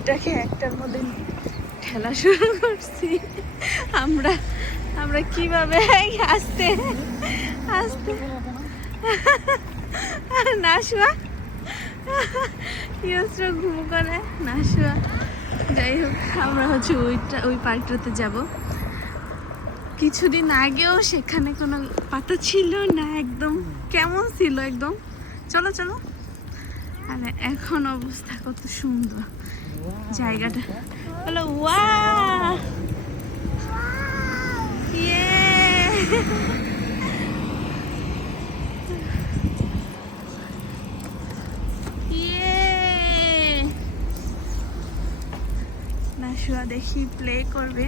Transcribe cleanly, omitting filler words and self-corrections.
দুইটাকে একটার মধ্যে খেলা শুরু করছি। আমরা আমরা কিভাবে আস্তে আস্তে নাশুয়া ইয়স্র ঘুম করে নাশুয়া। যাই হোক আমরা হচ্ছে ওই পার্কটাতে যাব। কিছুদিন আগেও সেখানে কোনো পাতা ছিল না, একদম কেমন ছিল একদম। চলো চলো। আর এখন অবস্থা কত সুন্দর জায়গাটা। হলো ওয়াও, ইয়ে ইয়ে। নাশুয়া দেখি প্লে করবে।